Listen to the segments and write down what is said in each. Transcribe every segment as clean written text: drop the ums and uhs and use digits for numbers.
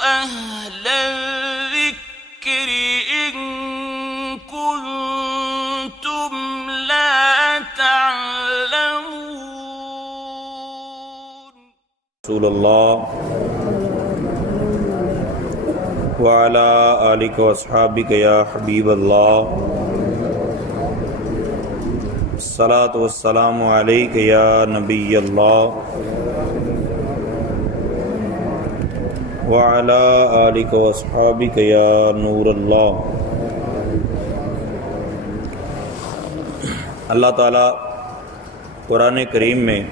أهل الذكر إن كنتم لا تعلمون. رسول اللہ وعلى آلك واصحابك یا حبیب اللہ الصلاۃ والسلام علیک یا نبی اللہ وعلى آلك واصحابك یا نور اللہ. اللہ تعالیٰ قرآن کریم میں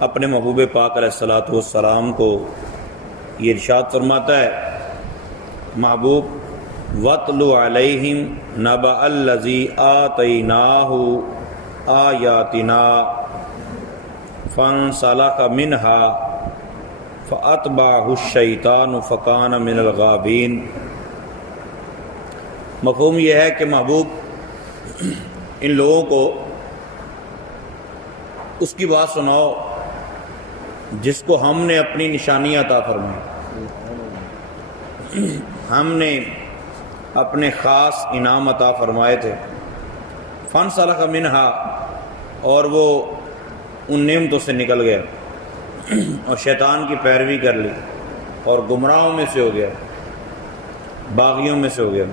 اپنے محبوب پاک علیہ الصلاۃ والسلام کو یہ ارشاد فرماتا ہے، محبوب وَاتْلُ عَلَيْهِمْ نَبَأَ الَّذِي آتَيْنَاهُ آيَاتِنَا فَانْسَلَخَ مِنْهَا فَأَتْبَعَهُ الشَّيْطَانُ فَكَانَ مِنَ الْغَاوِينَ. مفہوم یہ ہے کہ محبوب ان لوگوں کو اس کی بات سناؤ جس کو ہم نے اپنی نشانیاں عطا فرمائی، ہم نے اپنے خاص انعام عطا فرمائے تھے. فانسلخ منہا، اور وہ ان نعمتوں سے نکل گیا اور شیطان کی پیروی کر لی اور گمراہوں میں سے ہو گیا، باغیوں میں سے ہو گیا،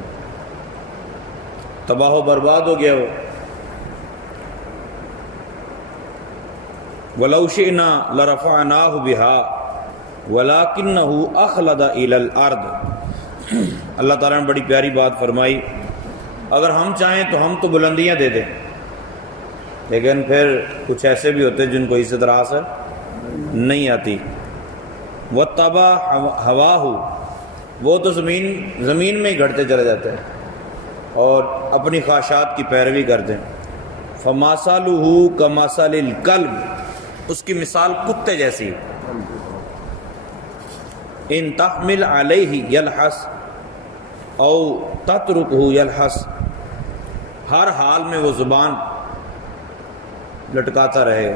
تباہ و برباد ہو گیا وہ. وَلَوْ شِئْنَا لَرَفَعْنَاهُ بِهَا وَلَكِنَّهُ أَخْلَدَ إِلَى الْأَرْضِ. اللہ تعالیٰ نے بڑی پیاری بات فرمائی، اگر ہم چاہیں تو ہم تو بلندیاں دے دیں، لیکن پھر کچھ ایسے بھی ہوتے جن کو اس طرح سے نہیں آتی. وَاتَّبَعَ هَوَاهُ، وہ تو زمین میں ہی گھٹتے چلے جاتے ہیں اور اپنی خواہشات کی پیروی کرتے ہیں. فَمَثَلُهُ كَمَثَلِ الْكَلْبِ، اس کی مثال کتے جیسی. ان تحمل علیہ یلحس او تترکہ یلحس، ہر حال میں وہ زبان لٹکاتا رہے.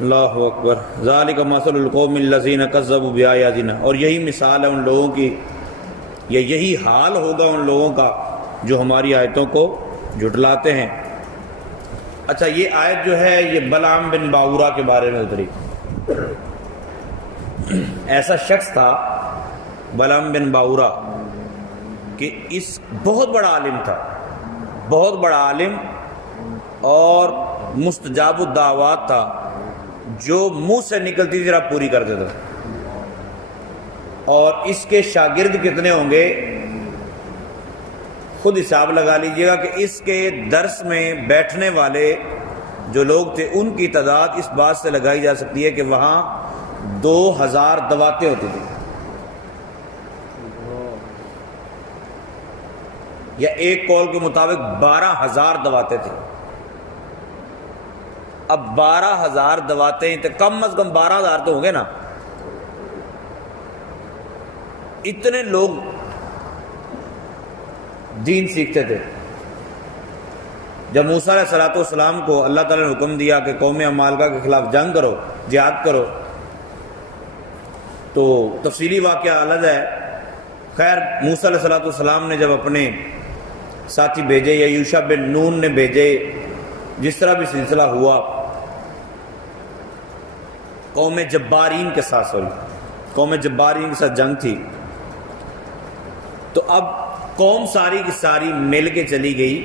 اللہ اکبر. ذالک مثل القوم الذین کذبوا بآیاتنا، اور یہی مثال ہے ان لوگوں کی، یا یہی حال ہوگا ان لوگوں کا جو ہماری آیتوں کو جھٹلاتے ہیں. اچھا، یہ آیت جو ہے یہ بلعام بن باورا کے بارے میں اتری. ایسا شخص تھا بلعام بن باورا کہ اس بہت بڑا عالم تھا، بہت بڑا عالم اور مستجاب الدعوات تھا، جو منہ سے نکلتی تھی رب پوری کر دیتا تھا. اور اس کے شاگرد کتنے ہوں گے خود حساب لگا لیجئے گا کہ اس کے درس میں بیٹھنے والے جو لوگ تھے ان کی تعداد اس بات سے لگائی جا سکتی ہے کہ وہاں 2000 دواتیں ہوتی تھیں، یا ایک قول کے مطابق 12000 دواتیں تھیں. اب 12000 دواتیں تو کم از کم 12000 تو ہوں گے نا. اتنے لوگ دین سیکھتے تھے. جب موسیٰ علیہ السلام کو اللہ تعالیٰ نے حکم دیا کہ قوم عمالقہ کے خلاف جنگ کرو، جہاد کرو، تو تفصیلی واقعہ الگ ہے. خیر، موسیٰ علیہ السلام نے جب اپنے ساتھی بھیجے یا یوشع بن نون نے بھیجے، جس طرح بھی سلسلہ ہوا، قوم جبارین کے ساتھ قوم جبارین کے ساتھ جنگ تھی. تو اب قوم ساری کی ساری مل کے چلی گئی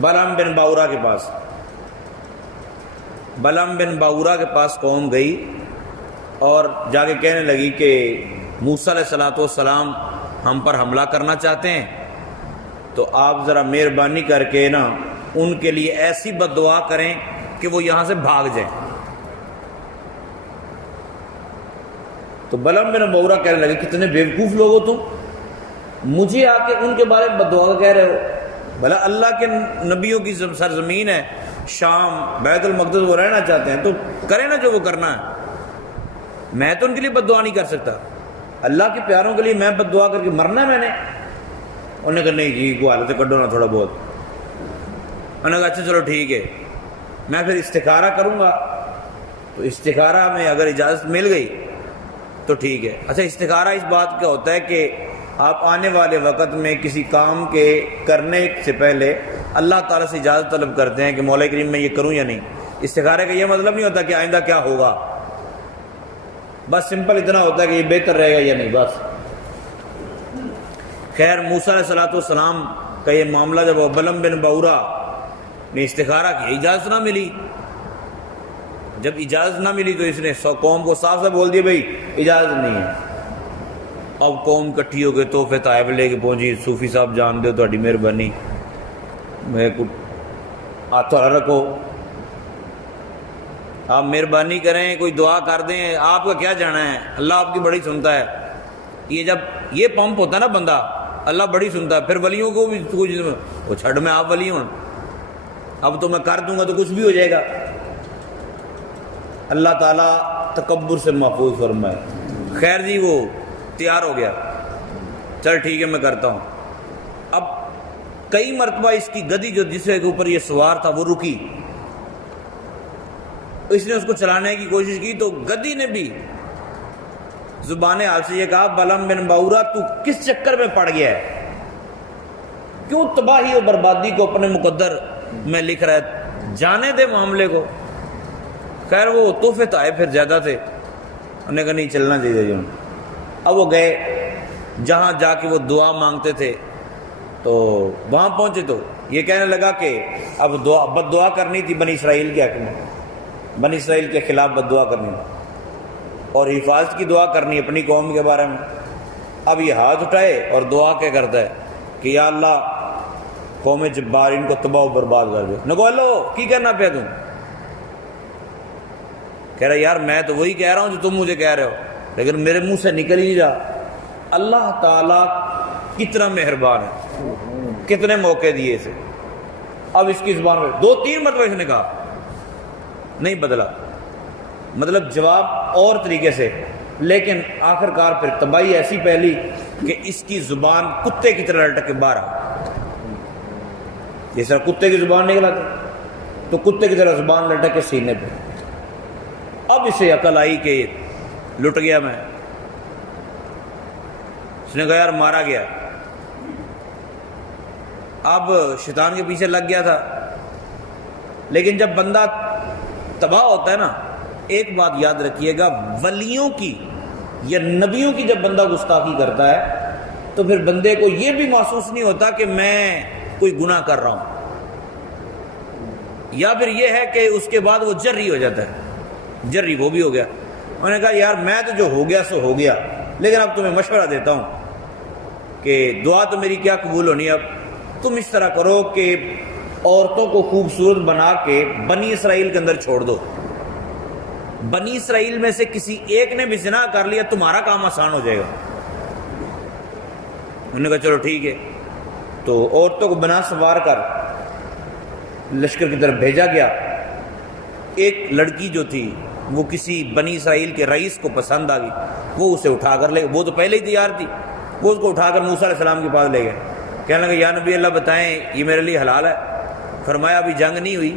بلعام بن باورا کے پاس. بلعام بن باورا کے پاس قوم گئی اور جا کے کہنے لگی کہ موسیٰ علیہ السلام ہم پر حملہ کرنا چاہتے ہیں، تو آپ ذرا مہربانی کر کے نا ان کے لیے ایسی بد دعا کریں کہ وہ یہاں سے بھاگ جائیں. تو بلعام بن باورا کہنے لگے کتنے بیوقوف لوگ ہو تم، مجھے آ کے ان کے بارے میں بد دعا کہہ رہے ہو. بھلا اللہ کے نبیوں کی سرزمین ہے شام، بیت المقدس، وہ رہنا چاہتے ہیں تو کریں نا جو وہ کرنا ہے. میں تو ان کے لیے بد دعا نہیں کر سکتا، اللہ کے پیاروں کے لیے میں بد دعا کر کے مرنا ہے میں نے. انہوں نے کہا نہیں جی کو حالت کڈو نا تھوڑا بہت. انہوں نے کہا اچھا چلو ٹھیک ہے میں پھر استخارہ کروں گا. تو استخارہ میں اگر اجازت مل گئی تو ٹھیک ہے. اچھا استخارہ اس بات کا ہوتا ہے کہ آپ آنے والے وقت میں کسی کام کے کرنے سے پہلے اللہ تعالیٰ سے اجازت طلب کرتے ہیں کہ مولا کریم میں یہ کروں یا نہیں. استخارے کا یہ مطلب نہیں ہوتا کہ آئندہ کیا ہوگا, بس سمپل اتنا ہوتا ہے کہ یہ بہتر رہے گا یا نہیں بس. خیر موسیٰ علیہ الصلوۃ والسلام کا یہ معاملہ جب بلم بن بعورہ نے استخارہ کیا, اجازت نہ ملی. جب اجازت نہ ملی تو اس نے قوم کو صاف صاف بول دیا بھائی اجازت نہیں ہے. اب قوم کٹھی ہو کے تحفے تحائف لے کے پہنچی, صوفی صاحب جان دو تہاڈی مہربانی میں ہاتھ رکھو, آپ مہربانی کریں کوئی دعا کر دیں, آپ کا کیا جانا ہے, اللہ آپ کی بڑی سنتا ہے. یہ جب یہ پمپ ہوتا ہے نا بندہ, اللہ بڑی سنتا ہے. پھر ولیوں کو بھی وہ چھڑ میں آپ ولی ہوں, اب تو میں کر دوں گا تو کچھ بھی ہو جائے گا. اللہ تعالیٰ تکبر سے محفوظ فرمائے. خیر جی وہ تیار ہو گیا, چل ٹھیک ہے میں کرتا ہوں. اب کئی مرتبہ اس کی گدی جو جس کے اوپر یہ سوار تھا وہ رکی, اس نے اس کو چلانے کی کوشش کی تو گدی نے بھی زبان حال سے یہ کہا بلم بن بعورہ تو کس چکر میں پڑ گیا ہے, کیوں تباہی و بربادی کو اپنے مقدر میں لکھ رہا ہے, جانے دے معاملے کو. خیر وہ تحفے تحائف پھر زیادہ تھے, انہوں نے کہا نہیں چلنا چاہیے جو. اب وہ گئے جہاں جا کے وہ دعا مانگتے تھے تو وہاں پہنچے تو یہ کہنے لگا کہ اب بد دعا کرنی تھی بنی اسرائیل کے حق میں, بنی اسرائیل کے خلاف بد دعا کرنی اور حفاظت کی دعا کرنی اپنی قوم کے بارے میں. اب یہ ہاتھ اٹھائے اور دعا کیا کرتا ہے کہ یا اللہ قوم جبار ان کو تباہ و برباد کر دے. نگو لو کی کرنا پیا تم, کہہ رہا یار میں تو وہی کہہ رہا ہوں جو تم مجھے کہہ رہے ہو, لیکن میرے منہ سے نکل ہی نہیں رہا. اللہ تعالیٰ کتنا مہربان ہے, کتنے موقع دیے اسے. اب اس کی زبان میں 2-3 مرتبہ اس نے کہا, نہیں بدلا, مطلب جواب اور طریقے سے, لیکن آخر کار پھر تباہی ایسی پھیلی کہ اس کی زبان کتے کی طرح لٹک کے باہر آ. جس طرح کتے کی زبان نکلا تھا تو کتے کی طرح زبان لٹک کے سینے پہ. اب اسے عقل آئی کہ لٹ گیا میں. اس نے کہا یار مارا گیا. اب شیطان کے پیچھے لگ گیا تھا, لیکن جب بندہ تباہ ہوتا ہے نا, ایک بات یاد رکھیے گا, ولیوں کی یا نبیوں کی جب بندہ گستاخی کرتا ہے تو پھر بندے کو یہ بھی محسوس نہیں ہوتا کہ میں کوئی گناہ کر رہا ہوں, یا پھر یہ ہے کہ اس کے بعد وہ جری ہو جاتا ہے. جری وہ بھی ہو گیا. انہوں نے کہا یار میں تو جو ہو گیا سو ہو گیا, لیکن اب تمہیں مشورہ دیتا ہوں کہ دعا تو میری کیا قبول ہونی, اب تم اس طرح کرو کہ عورتوں کو خوبصورت بنا کے بنی اسرائیل کے اندر چھوڑ دو. بنی اسرائیل میں سے کسی ایک نے بھی زنا کر لیا تمہارا کام آسان ہو جائے گا. انہوں نے کہا چلو ٹھیک ہے. تو عورتوں کو بنا سوار کر لشکر کی طرف بھیجا گیا. ایک لڑکی جو تھی وہ کسی بنی اسرائیل کے رئیس کو پسند آ گئی, وہ اسے اٹھا کر لے, وہ تو پہلے ہی تیار تھی, وہ اس کو اٹھا کر موسیٰ علیہ السلام کے پاس لے گئے. کہنے لگے یا نبی اللہ بتائیں یہ میرے لیے حلال ہے. فرمایا ابھی جنگ نہیں ہوئی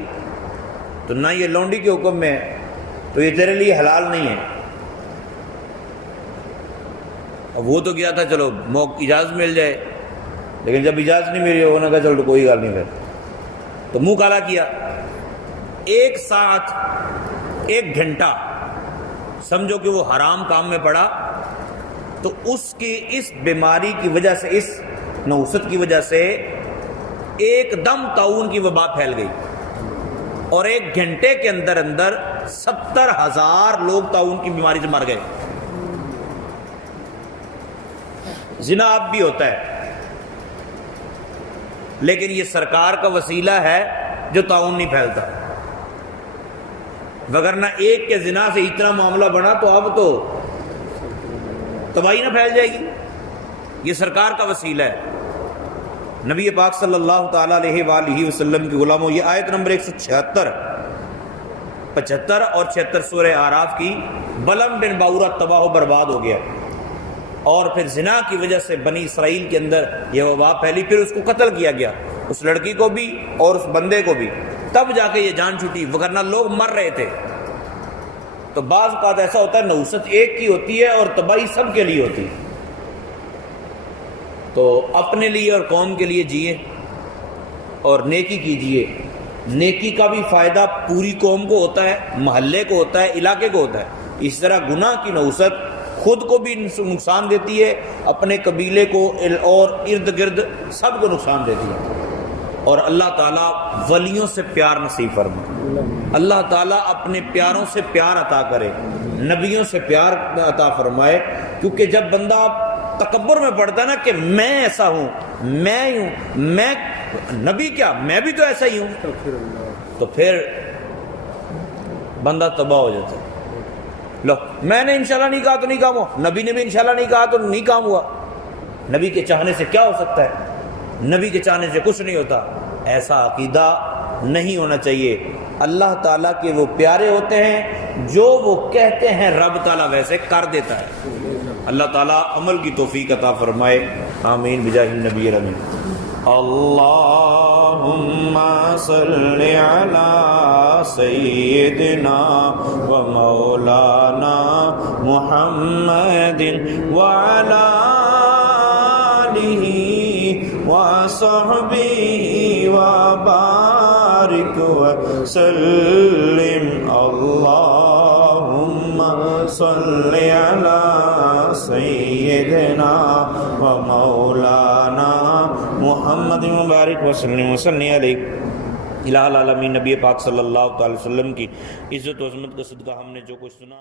تو نہ یہ لونڈی کے حکم میں ہے, تو یہ تیرے لیے حلال نہیں ہے. اب وہ تو گیا تھا چلو اجازت مل جائے, لیکن جب اجازت نہیں ملی انہوں نے کہا چلو کوئی گل نہیں. پھر تو منہ کالا کیا. 1 ساعت 1 گھنٹہ سمجھو کہ وہ حرام کام میں پڑا, تو اس کی اس بیماری کی وجہ سے, اس نحوست کی وجہ سے ایک دم طاعون کی وبا پھیل گئی, اور 1 گھنٹے کے اندر اندر 70,000 لوگ طاعون کی بیماری سے مر گئے. زنا اب بھی ہوتا ہے, لیکن یہ سرکار کا وسیلہ ہے جو طاعون نہیں پھیلتا, وگرنہ ایک کے زنا سے اتنا معاملہ بنا تو اب تو تباہی نہ پھیل جائے گی. یہ سرکار کا وسیلہ ہے. نبی پاک صلی اللہ تعالیٰ علیہ وآلہ وسلم کی غلاموں, یہ آیت نمبر 176, 75 اور 76 سورہ اعراف کی. بلم بن بعورہ تباہ و برباد ہو گیا, اور پھر زنا کی وجہ سے بنی اسرائیل کے اندر یہ وبا پھیلی, پھر اس کو قتل کیا گیا. اس لڑکی کو بھی اور اس بندے کو بھی، تب جا کے یہ جان چھوٹی، ورنہ لوگ مر رہے تھے۔ تو بعض اوقات ایسا ہوتا ہے نحوست ایک کی ہوتی ہے اور تباہی سب کے لیے ہوتی ہے۔ تو اپنے لیے اور قوم کے لیے جیے اور نیکی کیجیے۔ نیکی کا بھی فائدہ پوری قوم کو ہوتا ہے، محلے کو ہوتا ہے، علاقے کو ہوتا ہے۔ اس طرح گناہ کی نحوست خود کو بھی نقصان دیتی ہے، اپنے قبیلے کو اور ارد گرد سب کو نقصان دیتی ہے۔ اور اللہ تعالیٰ ولیوں سے پیار نصیب فرمائے، اللہ تعالیٰ اپنے پیاروں سے پیار عطا کرے، نبیوں سے پیار عطا فرمائے۔ کیونکہ جب بندہ تکبر میں پڑتا ہے نا کہ میں ایسا ہوں، میں ہوں، میں نبی کیا، میں بھی تو ایسا ہی ہوں، تو پھر بندہ تباہ ہو جاتا ہے۔ لو میں نے انشاءاللہ نہیں کہا تو نہیں کام ہوا، نبی نے بھی انشاءاللہ نہیں کہا تو نہیں کام ہوا۔ نبی کے چاہنے سے کیا ہو سکتا ہے؟ نبی کے چاہنے سے کچھ نہیں ہوتا۔ ایسا عقیدہ نہیں ہونا چاہیے۔ اللہ تعالیٰ کے وہ پیارے ہوتے ہیں، جو وہ کہتے ہیں رب تعالیٰ ویسے کر دیتا ہے۔ اللہ تعالیٰ عمل کی توفیق عطا فرمائے، آمین بجاہ النبی الامین۔ اللہم صلی علی سیدنا و مولانا محمد وعلی آلہ وصحبہ وبارک وسلم۔ اللہم صلی علی سیدنا و مولانا محمد مبارک وسلم وصلی علیہ الہ العالمین۔ نبی پاک صلی اللہ تعالی وسلم کی عزت و عظمت کا صدقہ ہم نے جو کچھ سنا